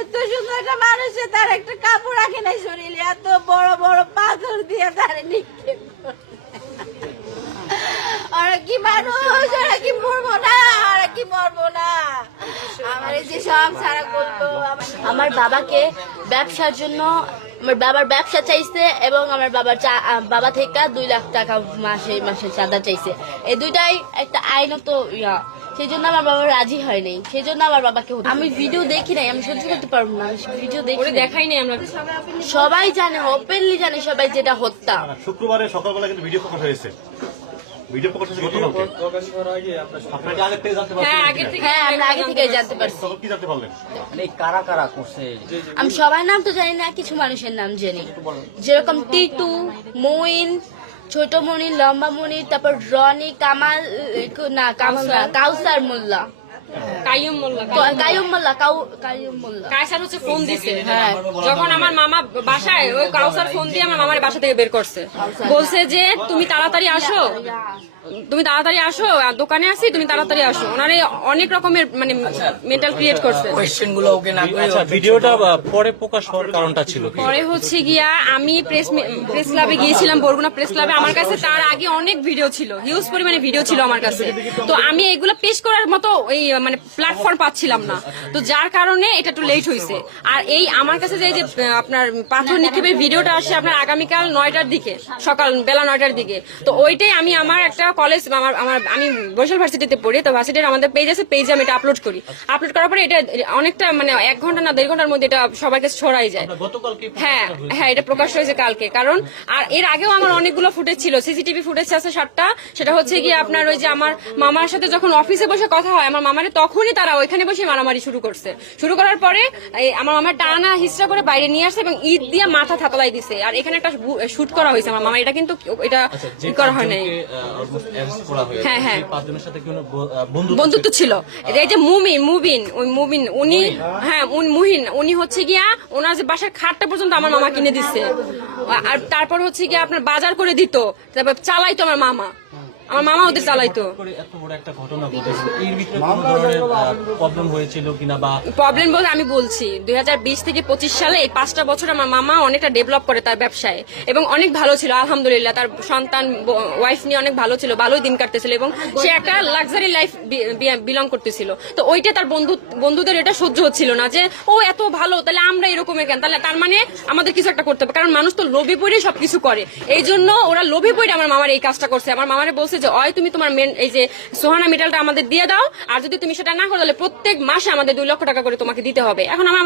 এত সুন্দর একটা মানুষে তার একটা কাপড় রাখে নাই শরীরে, এত বড় বড় পাথর দিয়ে তার নিক্ষেপ করে। ওরা কি মানুষ, ওরা কি মরবো না, ওরা কি মরবো না। আমার এই যে সব সারা করলো। আমার বাবাকে ব্যবসার জন্য আমার বাবার ব্যবসা চাইছে এবং আমার বাবা থেকে 2 লাখ টাকা মাসে মাসে চাঁদা চাইছে। এই দুইটাই একটা আইনত ইয়া, সেই জন্য আমার বাবা রাজি হয় নাই। সেই জন্য আমার বাবাকে আমি ভিডিও দেখি নাই, আমি সহ্য করতে পারবো না। ভিডিও দেখাই নাই, আমরা সবাই জানে, ওপেনলি জানে সবাই যেটা হত্যা। শুক্রবারে সকালবেলা কিন্তু ভিডিও প্রকাশ হয়েছে। ভিডিও প্রকাশ হয়েছে গতকালকে। আপনারা আগে থেকে জানতে পারছেন? হ্যাঁ, আমরা আগে থেকে জানতে পারছি। কি জানতে পারলেন? মানে কারা কারা করছে? আমি সবার নাম তো জানি না, কিছু মানুষের নাম জানি, যেরকম টিটু, মইন, ছোট মনি, লম্বা মনি, তারপর রনি, কামাল না কাউসার মোল্লা, কাইয়ুম মোল্লা, কায়সার হচ্ছে ফোন দিছে। হ্যাঁ, যখন আমার মামা বাসায়, ওই কাউসার ফোন দিয়ে আমার মামার বাসা থেকে বের করছে, বলছে যে তুমি তাড়াতাড়ি আসো, তুমি তাড়াতাড়ি আসো, দোকানে আছি, তুমি তাড়াতাড়ি আসো। ওনারা অনেক রকমের মানে মেন্টাল ক্রিয়েট করছে। কোয়েশ্চেন গুলো ওকে না করে আচ্ছা, ভিডিওটা পরে প্রকাশ হওয়ার কারণটা ছিল কি? পরে হচ্ছে গিয়া আমি প্রেস ক্লাবে গিয়েছিলাম, বরগুনা প্রেস ক্লাবে। আমার কাছে তার আগে অনেক ভিডিও ছিল, হিউজ পরিমাণে ভিডিও ছিল আমার কাছে। তো আমি এগুলো পেশ করার মতো এই মানে প্ল্যাটফর্ম পাচ্ছিলাম না, তো যার কারণে এটা একটু লেট হয়েছে। আর এই আমার কাছে যে আপনার পাথর নিক্ষেপের ভিডিওটা আসছে আপনার আগামীকাল 9টার দিকে, সকাল বেলা 9টার দিকে। তো ওইটাই আমি আমার একটা কলেজ, আমি বরিশাল ভার্সিটিতে পড়ি, তো ভার্সিটির আমাদের পেজ আছে, পেজে আমি এটা আপলোড করি। আপলোড করার পরে এটা অনেকটা মানে 1 ঘন্টা না 1.5 ঘন্টার মধ্যে এটা সবার কাছে ছড়াই যায়। হ্যাঁ, এটা প্রকাশ হয়েছে কালকে। কারণ আর এর আগেও আমার অনেকগুলো ফুটেজ ছিল, সিসিটিভি ফুটেজ আছে 7টা। সেটা হচ্ছে গিয়ে আপনার ওই যে আমার মামার সাথে যখন অফিসে বসে কথা হয় আমার মামারে, তখনই তারা ওইখানে বসে মারামারি শুরু করছে। শুরু করার পরে আমার মামার টানা হিস্ট্রা করে বাইরে নিয়ে আসছে এবং ইট দিয়ে মাথা থাতলাই দিছে। আর এখানে একটা শুট করা হয়েছে আমার মামা, এটা কিন্তু এটা করা হয় নাই। হ্যাঁ, বন্ধুত্ব ছিল। এই যে মুবিন উনি, হ্যাঁ মুহিন, উনি হচ্ছে গিয়া ওনার যে বাসার খাটটা পর্যন্ত আমার মামা কিনে দিচ্ছে। আর তারপর হচ্ছে গিয়া আপনার বাজার করে দিত, তারপর চালাইতো আমার মামা ওদের চালাইতো। এত বড় একটা ঘটনা ঘটেছে, এর ভিতরে কোনো ধরনের প্রবলেম হয়েছিল কিনা? বা প্রবলেম বলতে আমি বলছি 2020 থেকে 25 সালে এই 5টা বছর আমার মামা অনেকটা ডেভেলপ করে তার ব্যবসায় এবং অনেক ভালো ছিল আলহামদুলিল্লাহ। তার সন্তান ওয়াইফ নিয়ে অনেক ভালো ছিল, ভালোই দিন কাটতেছিল এবং সে একটা লাক্সারি লাইফ বিলং করতেছিল। তো ওইটা তার বন্ধুদের এটা সহ্য হচ্ছিল না যে ও এত ভালো, তাহলে আমরা এরকমের কেন, তাহলে তার মানে আমাদের কিছু একটা করতে হবে। কারণ মানুষ তো লোভে পড়ে সবকিছু করে, এই জন্য ওরা লোভে পড়ে আমার মামার এই কাজটা করছে। আমার মামারে বলছে যে হয় তুমি তোমার এই যে সোহানা মেটালটা আমাদের দিয়ে দাও, আর যদি তুমি সেটা না করো তাহলে প্রত্যেক মাসে আমাদের 2 লক্ষ টাকা করে তোমাকে দিতে হবে। এখন আমার